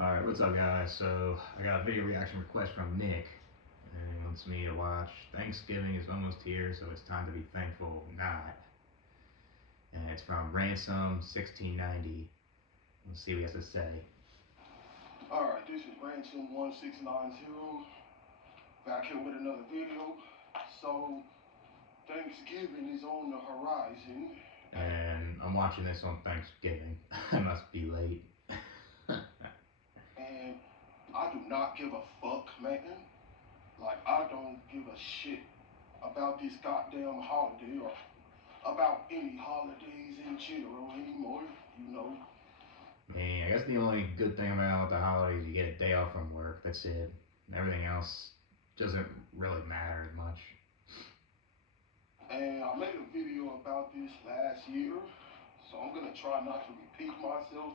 Alright, what's up guys? So, I got a video reaction request from Nick, and he wants me to watch Thanksgiving is almost here, so it's time to be thankful not. And it's from Ransom 1690. Let's see what he has to say. Alright, this is Ransom 1690, back here with another video. So, Thanksgiving is on the horizon. And I'm watching this on Thanksgiving. I must be late. And I do not give a fuck, man. Like, I don't give a shit about this goddamn holiday or about any holidays in general anymore, you know. Man, I guess the only good thing about the holidays, you get a day off from work. That's it. Everything else doesn't really matter much. And I made a video about this last year, so I'm gonna try not to repeat myself.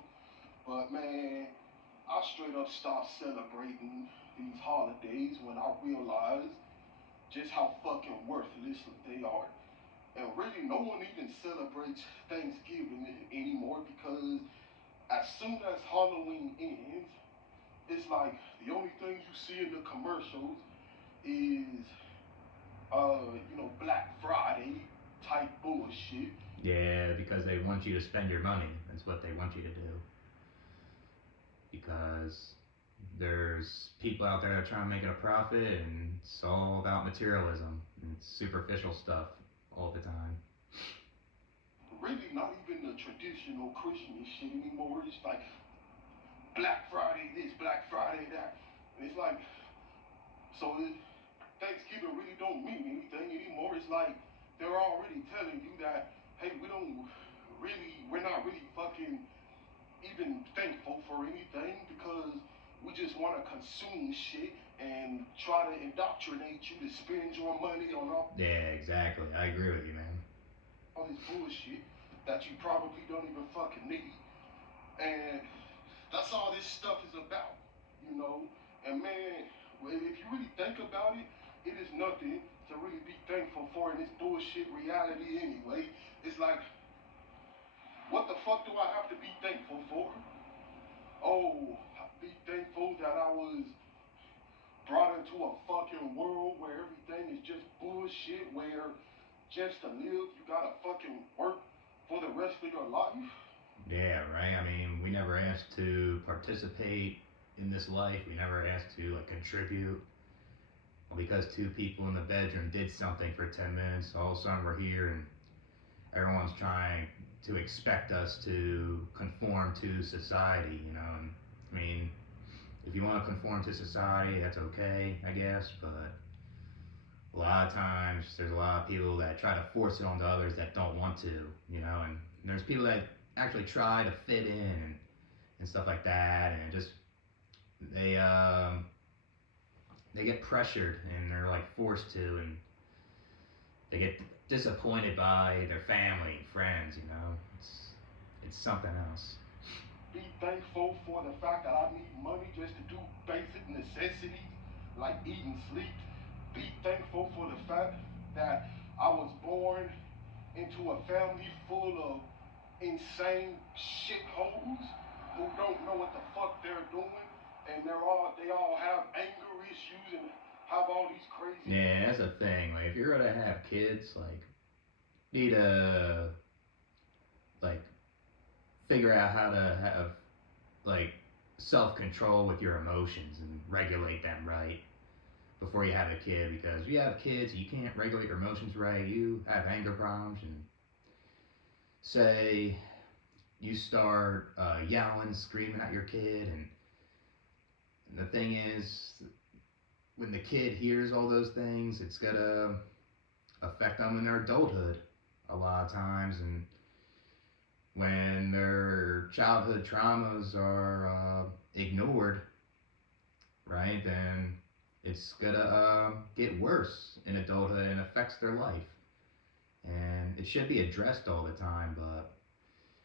But man, I straight up stopped celebrating these holidays when I realized just how fucking worthless they are. And really, no one even celebrates Thanksgiving anymore because as soon as Halloween ends, it's like the only thing you see in the commercials is, Black Friday type bullshit. Yeah, because they want you to spend your money. That's what they want you to do. Because there's people out there that are trying to make it a profit, and it's all about materialism and superficial stuff all the time. Really, not even the traditional Christmas shit anymore. It's like Black Friday this, Black Friday that. And it's like, so Thanksgiving really don't mean anything anymore. It's like they're already telling you that, hey, we're not really fucking even thankful for anything because we just want to consume shit and try to indoctrinate you to spend your money on Yeah, exactly. I agree with you, man. all this bullshit that you probably don't even fucking need. And that's all this stuff is about, you know? And man, well, if you really think about it, it is nothing to really be thankful for in this bullshit reality anyway. It's like, what the fuck do I have to be thankful for? Oh, be thankful that I was brought into a fucking world where everything is just bullshit, where just to live, you gotta fucking work for the rest of your life. Yeah, right. I mean, we never asked to participate in this life. We never asked to like contribute. Because two people in the bedroom did something for 10 minutes, all of a sudden we're here and everyone's trying to expect us to conform to society, you know. And I mean, if you want to conform to society, that's okay, I guess. But a lot of times, there's a lot of people that try to force it onto others that don't want to, you know. And there's people that actually try to fit in and stuff like that, and just they they get pressured and they're like forced to, and they get disappointed by their family and friends, you know. It's something else. Be thankful for the fact that I need money just to do basic necessities like eat and sleep. Be thankful for the fact that I was born into a family full of insane shitholes who don't know what the fuck they're doing, and they all have anger issues and have all these crazy. Yeah, that's a thing. Like, if you're gonna have kids, like, you need to like figure out how to have like self control with your emotions and regulate them right before you have a kid. Because if you have kids, you can't regulate your emotions right. You have anger problems, and say you start yelling, screaming at your kid, and the thing is, when the kid hears all those things, it's gonna affect them in their adulthood a lot of times, and when their childhood traumas are ignored, right, then it's gonna get worse in adulthood and affects their life. And it should be addressed all the time, but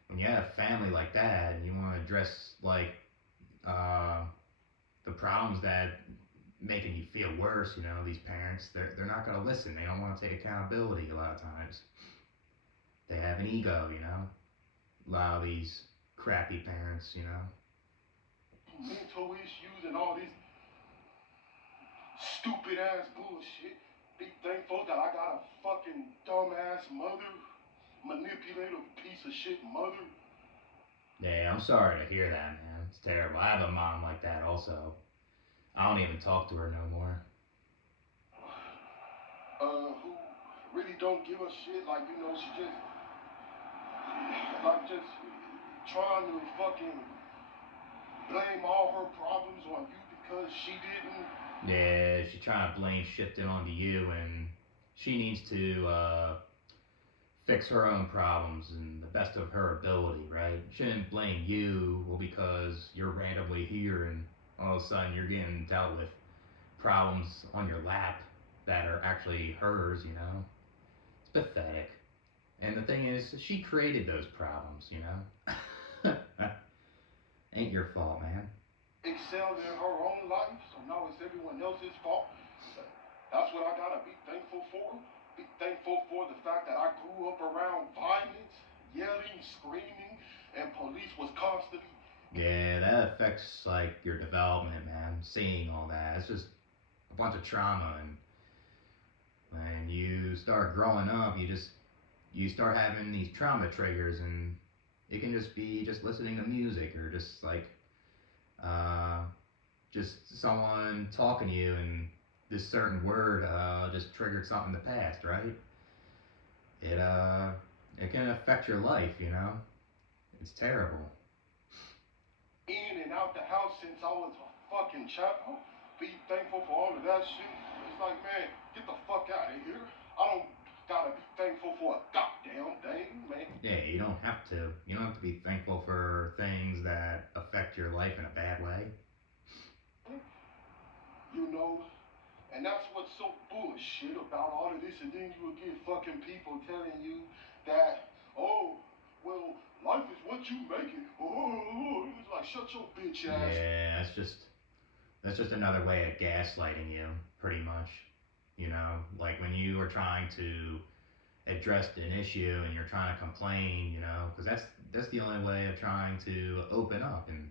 when you have family like that and you want to address like uh, the problems that making you feel worse, you know, these parents, they're not going to listen. They don't want to take accountability a lot of times. They have an ego, you know. A lot of these crappy parents, you know. mental issues and all this stupid ass bullshit. Be thankful that I got a fucking dumbass mother, manipulative piece of shit mother. Yeah, I'm sorry to hear that, man. It's terrible. I have a mom like that also. I don't even talk to her no more. Who really don't give a shit. Like, you know, she just, like, just trying to fucking blame all her problems on you because she didn't. Yeah, she's trying to blame shifting onto you, and she needs to fix her own problems in the best of her ability, right? She shouldn't blame you, well, because you're randomly here and all of a sudden you're getting dealt with problems on your lap that are actually hers, you know? It's pathetic. And the thing is, she created those problems, you know? Ain't your fault, man. Excelled in her own life, so now it's everyone else's fault. That's what I gotta be thankful for. Be thankful for the fact that I grew up around violence, yelling, screaming, and police was constantly. Yeah, that affects like your development, man. Seeing all that, it's just a bunch of trauma, and when you start growing up, you start having these trauma triggers, and it can just be just listening to music or just like uh, just someone talking to you, and this certain word just triggered something in the past, right? It uh, it can affect your life, you know. It's terrible. In and out the house since I was a fucking child. Be thankful for all of that shit. It's like, man, get the fuck out of here. I don't gotta be thankful for a goddamn thing, man. Yeah, you don't have to. You don't have to be thankful for things that affect your life in a bad way. You know, and that's what's so bullshit about all of this. And then you will get fucking people telling you that, oh, well, life is what you make it. Oh, it's like, shut your bitch ass. Yeah, that's just another way of gaslighting you, pretty much. You know, like when you are trying to address an issue and you're trying to complain, you know, because that's the only way of trying to open up and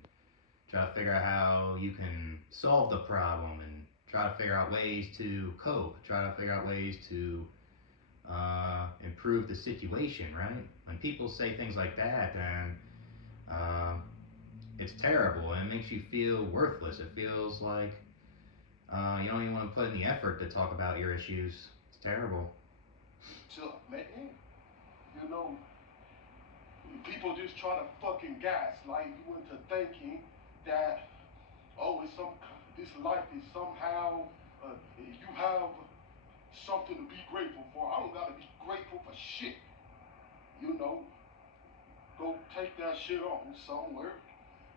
try to figure out how you can solve the problem and try to figure out ways to cope, try to figure out ways to improve the situation, right? When people say things like that, then uh, it's terrible and it makes you feel worthless. It feels like you don't even want to put in the effort to talk about your issues. It's terrible. So, man, you know, people just try to fucking gaslight you into thinking that, oh, it's some, this life is somehow, you have something to be grateful for. I don't gotta be grateful for shit. You know, go take that shit on somewhere.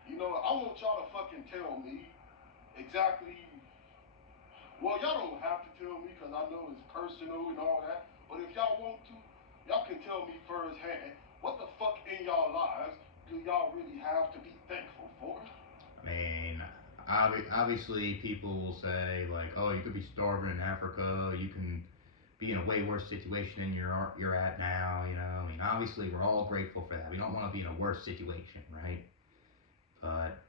You know, I want y'all to fucking tell me exactly. Well, y'all don't have to tell me because I know it's personal and all that. But if y'all want to, y'all can tell me firsthand what the fuck in y'all lives do y'all really have to be thankful for? I mean, obviously, people will say like, "Oh, you could be starving in Africa. You can be in a way worse situation than you're at now." You know, I mean, obviously, we're all grateful for that. We don't want to be in a worse situation, right? But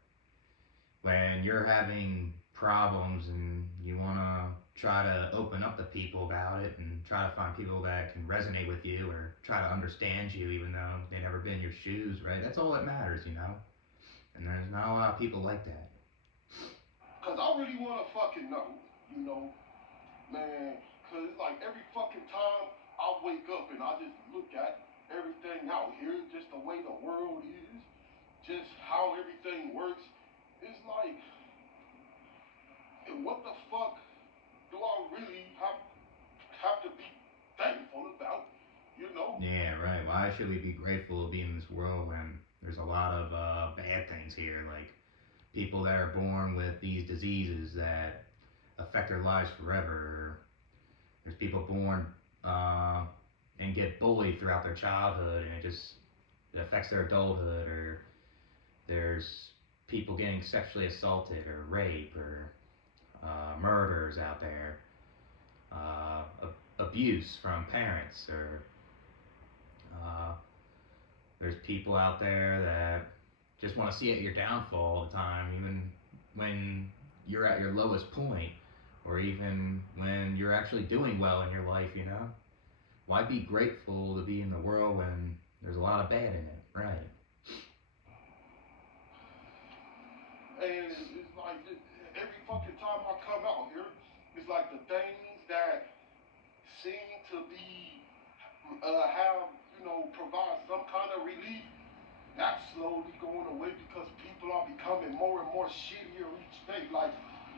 when you're having problems and you want to try to open up to people about it and try to find people that can resonate with you or try to understand you, even though they never been in your shoes, right? That's all that matters, you know. And there's not a lot of people like that. Cause I really wanna fucking know, you know, man. Cause it's like every fucking time I wake up and I just look at everything out here, just the way the world is, just how everything works. It's like, what the fuck do I really have to be thankful about? You know? Yeah, right. Why should we be grateful to be in this world when there's a lot of bad things here, like people that are born with these diseases that affect their lives forever. There's people born uh, and get bullied throughout their childhood, and it affects their adulthood. Or there's people getting sexually assaulted or rape or murders out there, abuse from parents, or uh, there's people out there that just want to see it your downfall all the time, even when you're at your lowest point, or even when you're actually doing well in your life, you know? Why be grateful to be in the world when there's a lot of bad in it, right? And it's like every fucking time I come out here, it's like the things that seem to be have provide some kind of relief. That's slowly going away because people are becoming more and more shittier each day. Like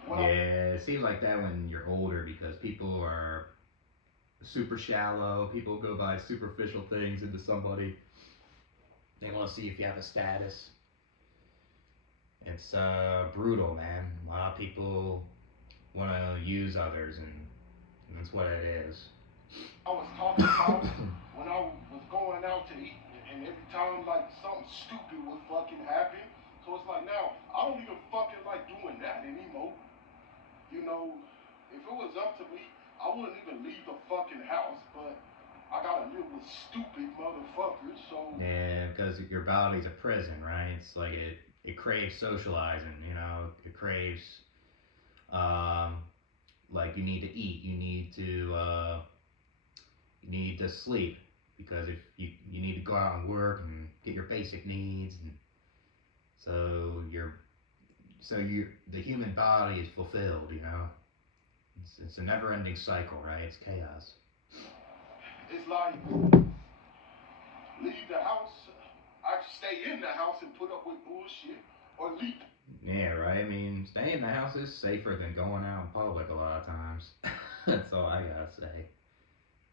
what I Yeah, it seems like that when you're older because people are super shallow. People go by superficial things into somebody. They want to see if you have a status. It's brutal, man. A lot of people want to use others, and that's what it is. was talking about when I was going out to eat, and every time like something stupid would fucking happen. So it's like now I don't even fucking like doing that anymore. You know, if it was up to me, I wouldn't even leave the fucking house, but I gotta live with stupid motherfuckers, so Yeah, because your body's a prison, right? It's like it craves socializing. You know, it craves um, like you need to sleep because if you need to go out and work and get your basic needs, and so you the human body is fulfilled. You know, it's a never-ending cycle, right? It's chaos. it's like leave the house. I stay in the house and put up with bullshit, or leave Yeah, right. I mean, staying in the house is safer than going out in public a lot of times. That's all I gotta say.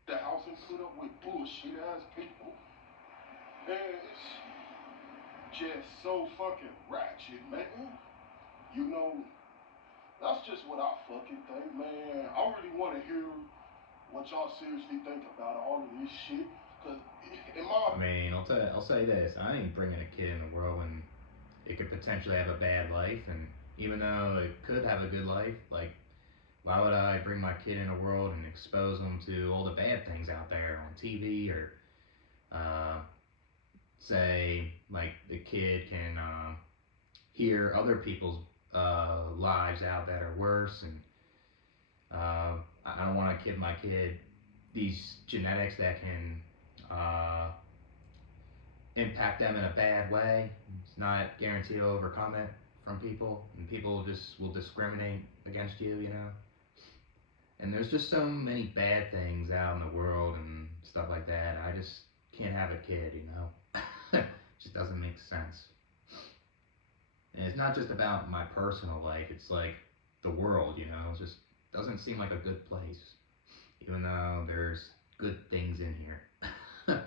the house and put up with bullshit ass people. Man, it's just so fucking ratchet, man. You know, that's just what I fucking think, man. I really want to hear what y'all seriously think about all of this shit. Cause in my I mean, I'll say this: I ain't bringing a kid in the world when it could potentially have a bad life, and even though it could have a good life, like why would I bring my kid in the world and expose them to all the bad things out there on TV, or uh, say like the kid can hear other people's lives out that are worse, and I don't want to give my kid these genetics that can uh, impact them in a bad way. It's not guaranteed to overcome it from people, and people just will discriminate against you, you know. And there's just so many bad things out in the world and stuff like that. I just can't have a kid, you know. It just doesn't make sense. And it's not just about my personal life. It's like the world, you know. It just doesn't seem like a good place, even though there's good things in here.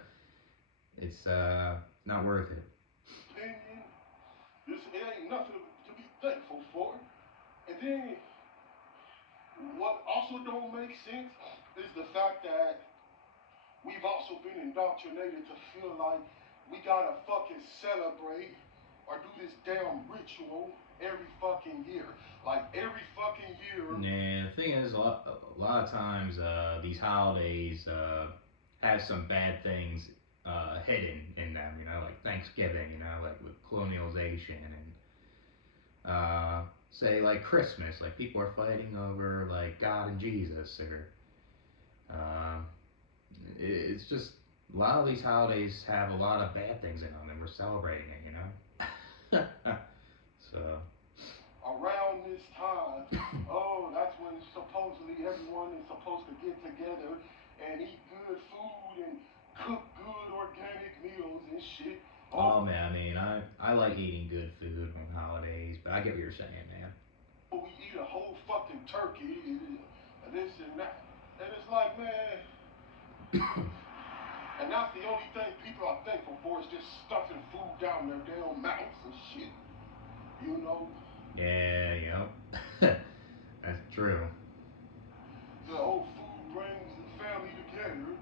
It's not worth it. opinion, it ain't nothing to be thankful for. And then what also don't make sense is the fact that we've also been indoctrinated to feel like we gotta fucking celebrate or do this damn ritual every fucking year. Like every fucking year. And the thing is, a lot of times these holidays have some bad things hidden in them. You know, like Thanksgiving. You know, like with colonialization and say like Christmas. Like people are fighting over like God and Jesus, or uh, it's just a lot of these holidays have a lot of bad things in them, and we're celebrating it. You know, so. Around this time, oh, that's when supposedly everyone is supposed to get together and eat good food and cook good organic meals and shit. Oh, Oh man, I mean, I like eating good food on holidays, but I get what you're saying, man. we eat a whole fucking turkey and this and that. And it's like, man, and that's the only thing people are thankful for is just stuffing food down their damn mouths and shit. You know, Yeah, yep. That's true. the whole food brings the family together.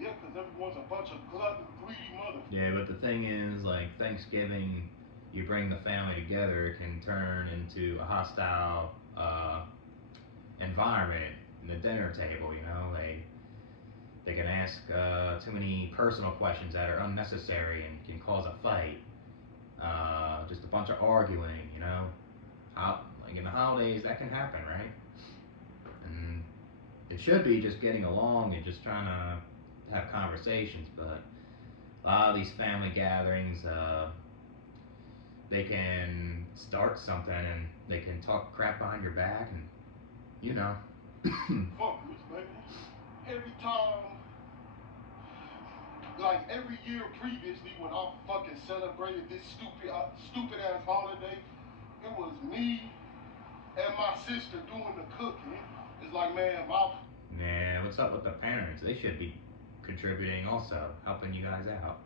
Yeah, because everyone's a bunch of glutton, greedy mother. Yeah, but the thing is, like Thanksgiving, you bring the family together, it can turn into a hostile environment in the dinner table. You know, they can ask too many personal questions that are unnecessary and can cause a fight. Just a bunch of arguing. You know, how Like in the holidays, that can happen, right? And it should be just getting along and just trying to have conversations, but a lot of these family gatherings, they can start something and they can talk crap behind your back, and you know. Fuck this, baby. Every time, like every year previously, when I fucking celebrated this stupid ass holiday, it was me and my sister doing the cooking. It's like, man, my Yeah, what's up with the parents? They should be contributing also, helping you guys out.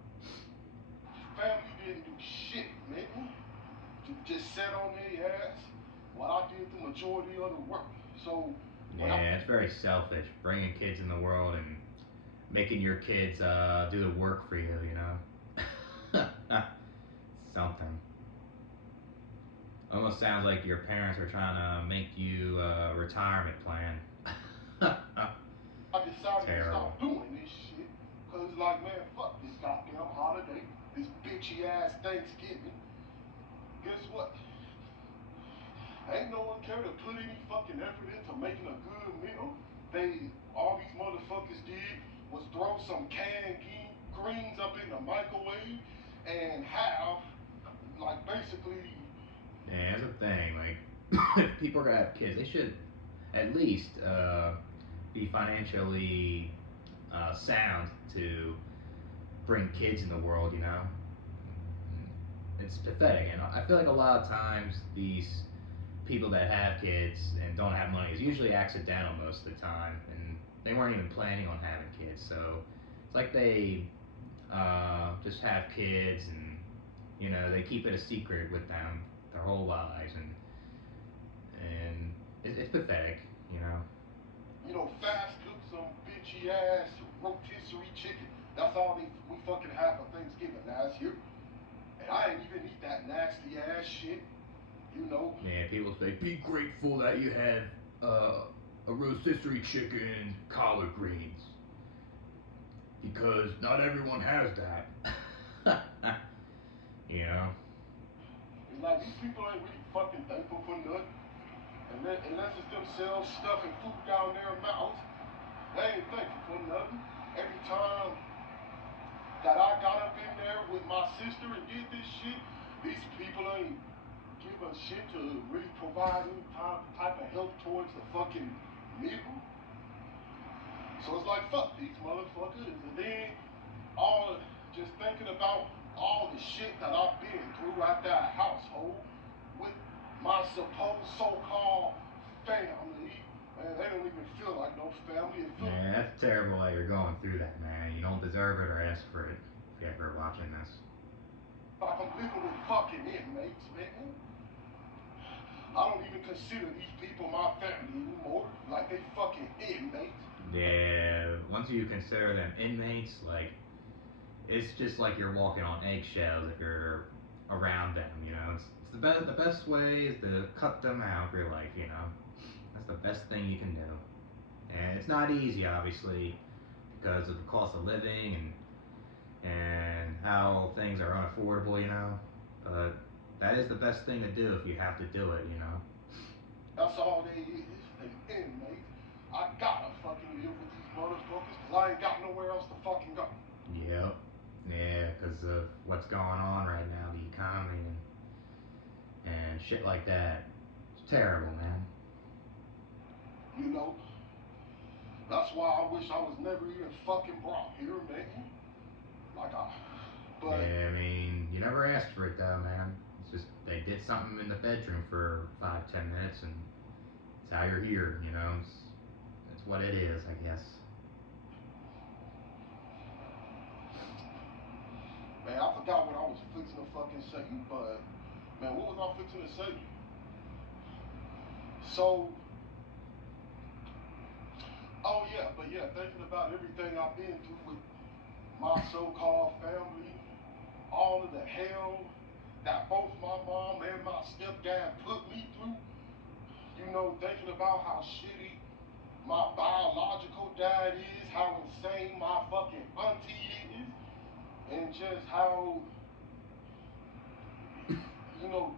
family didn't do shit, man. Just sat on their ass while I did the majority of the work. So when I Yeah, it's very selfish, bringing kids in the world and making your kids do the work for you, you know? Something. Almost sounds like your parents are trying to make you a retirement plan. I decided to Terrible. stop doing this shit. Cause like, man, fuck this goddamn holiday, this bitchy ass Thanksgiving. Guess what? Ain't no one care to put any fucking effort into making a good meal. All these motherfuckers did was throw some canned greens up in the microwave and have, like, basically, Yeah, that's the thing. Like, if people are gonna have kids, they should at least be financially sound to bring kids in the world. You know, it's pathetic, and I feel like a lot of times these people that have kids and don't have money is usually accidental most of the time, and they weren't even planning on having kids. So it's like they just have kids, and you know they keep it a secret with them their whole lives, and it's pathetic, you know. fast cook some bitchy ass rotisserie chicken. That's all we fucking had for Thanksgiving last year. And I ain't even eat that nasty ass shit, you know. Yeah, people say be grateful that you had a rotisserie chicken and collard greens because not everyone has that. You know. It's like these people ain't really fucking thankful for nothing. Unless it's themselves stuffing food down their mouths, they ain't thankful for nothing. Every time that I got up in there with my sister and did this shit, these people ain't give a shit to really provide any type of help towards the fucking meal. So it's like, fuck these motherfuckers. And then all just thinking about all the shit that I've been through at that household with my supposed so-called family. Man, they don't even feel like no family. It feels Yeah, that's terrible that you're going through that, man. You don't deserve it or ask for it if you're ever watching this. like I'm living with fucking inmates, man. I don't even consider these people my family anymore. Like they fucking inmates. Yeah, once you consider them inmates, like it's just like you're walking on eggshells if you're around them. You know, it's the best way is to cut them out of your life. You know, that's the best thing you can do, and it's not easy, obviously, because of the cost of living and how things are unaffordable. You know, but that is the best thing to do if you have to do it. You know. That's all they is, an inmate. I gotta fucking live with these motherfuckers because I ain't got nowhere else to fucking go. Yep. Yeah, because of what's going on right now, the economy and shit like that. It's terrible, man. You know? That's why I wish I was never even fucking brought here, man. Like I, but Yeah, I mean, you never asked for it though, man. It's just they did something in the bedroom for 5, 10 minutes, and it's how you're here. You know, it's what it is, I guess. man, I forgot what I was fixing to fucking say, but man, what was I fixing to say? So, oh yeah, but yeah, thinking about everything I've been through with my so-called family, all of the hell that both my mom and my stepdad put me through, thinking about how shitty my biological dad is, how insane my fucking auntie is, and just how,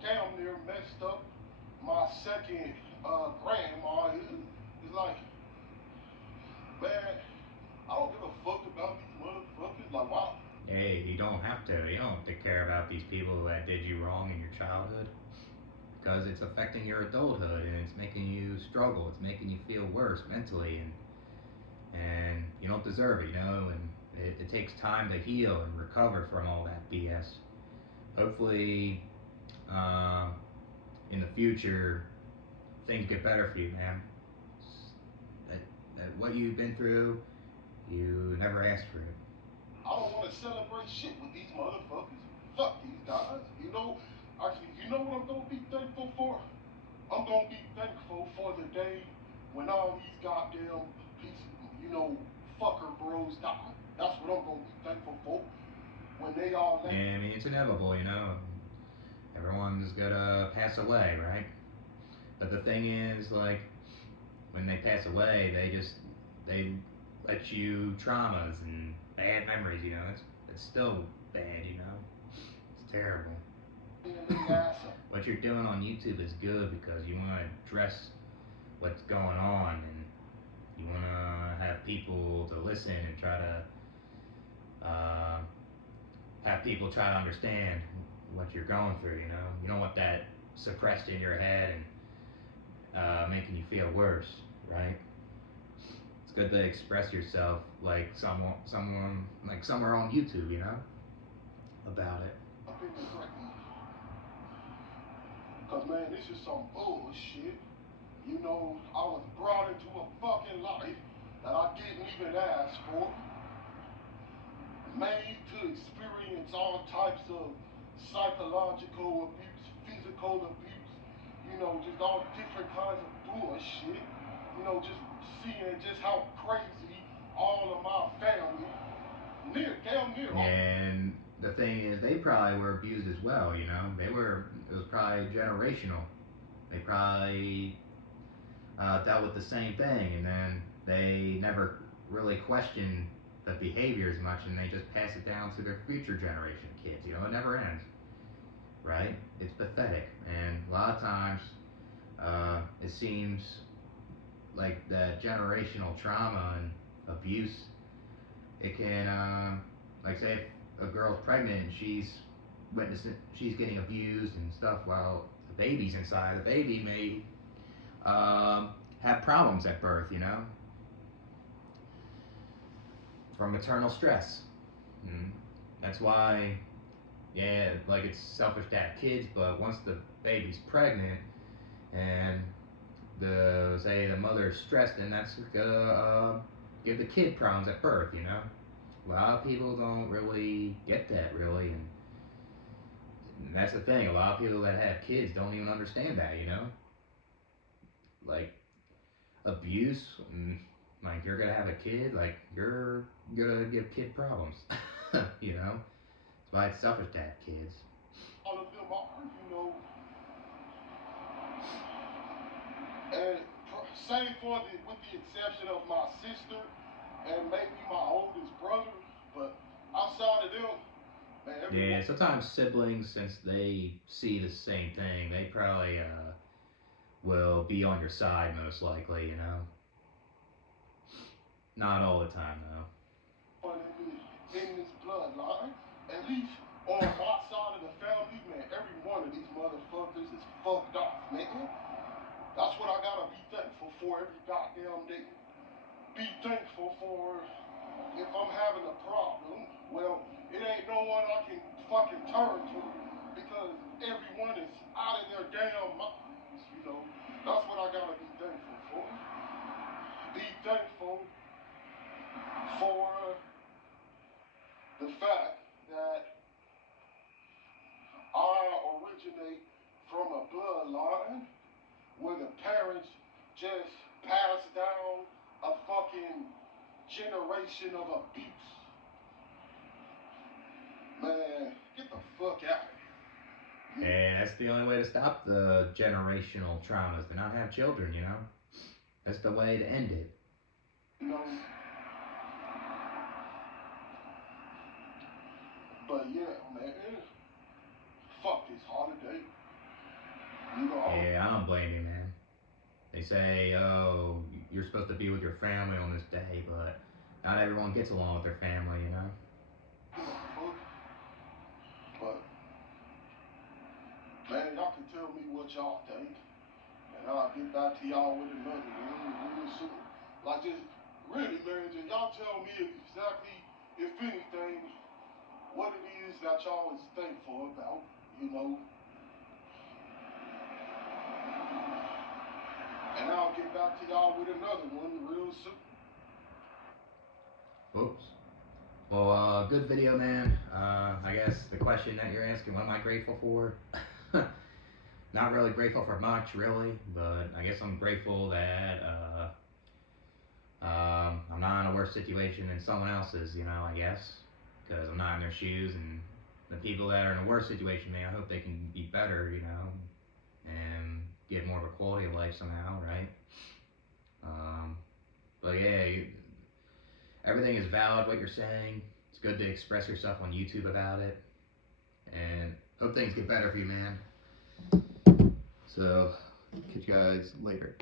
damn near messed up my second grandma is like, man, I don't give a fuck about these motherfuckers. Like, why? Hey, you don't have to. You don't have to care about these people that did you wrong in your childhood because it's affecting your adulthood and it's making you struggle. It's making you feel worse mentally, and you don't deserve it, you know. And it takes time to heal and recover from all that BS. Hopefully, um, in the future, things get better for you, man. That, that what you've been through, you never asked for it. I don't want to celebrate shit with these motherfuckers. Fuck these guys. You know, actually, you know what I'm gonna be thankful for? I'm gonna be thankful for the day when all these goddamn pieces, fucker bros die. That's what I'm gonna be thankful for. When they all left. And I mean, it's inevitable, you know. Everyone's gonna pass away, right? But the thing is, like, when they pass away, they let you traumas and bad memories. You know, it's still bad. You know, it's terrible. What you're doing on YouTube is good because you want to address what's going on and you want to have people to listen and try to have people try to understand what you're going through. You don't want that suppressed in your head and making you feel worse, right? It's good to express yourself like someone like somewhere on YouTube, about it. Cause man, this is some bullshit. You know, I was brought into a fucking life that I didn't even ask for. Made to experience all types of psychological abuse, physical abuse, just all different kinds of bullshit. Just seeing just how crazy all of my family, damn near all. And the thing is, they probably were abused as well. It was probably generational. They probably dealt with the same thing, and then they never really questioned the behavior as much, and they just pass it down to their future generation kids. It never ends, right? It's pathetic, and a lot of times it seems like that generational trauma and abuse. It can, like, say, if a girl's pregnant and she's getting abused and stuff while the baby's inside. The baby may have problems at birth, from maternal stress. Mm. That's why, yeah, like it's selfish to have kids, but once the baby's pregnant and the mother's stressed, then that's gonna give the kid problems at birth. A lot of people don't really get that really, and that's the thing. A lot of people that have kids don't even understand that. Like abuse, like you're gonna have a kid, like you're gonna give kid problems. That's why it's selfish to have kids. All of them are, and same with the exception of my sister and maybe my oldest brother, but outside of them, man, Yeah, sometimes siblings, since they see the same thing, they probably will be on your side most likely. Not all the time though. in this bloodline, at least on my side of the family, man, every one of these motherfuckers is fucked off, nigga. That's what I gotta be thankful for every goddamn day. Be thankful for if I'm having a problem, well, it ain't no one I can fucking turn to because everyone is out of their damn minds. That's what I gotta be thankful for. Be thankful for the fact that I originate from a bloodline where the parents just passed down a fucking generation of abuse. Man, get the fuck out of here. And that's the only way to stop the generational traumas, to not have children. That's the way to end it. But yeah, man, fuck this holiday. Yeah, I don't don't blame you, man. They say, oh, you're supposed to be with your family on this day, but not everyone gets along with their family, you know? But, man, y'all can tell me what y'all think, and I'll get back to y'all with another one real soon. Like, just, really, man, just y'all tell me exactly, if anything, what it is that y'all is thankful about, you know? And I'll get back to y'all with another one real soon. Oops. Well, good video, man. I guess the question that you're asking, what am I grateful for? Not really grateful for much, really, but I guess I'm grateful that I'm not in a worse situation than someone else's, you know, I guess, because I'm not in their shoes, and the people that are in a worse situation, man, I hope they can be better, you know, and get more of a quality of life somehow, right? But yeah, everything is valid, what you're saying. It's good to express yourself on YouTube about it, and hope things get better for you, man. So, catch you guys later.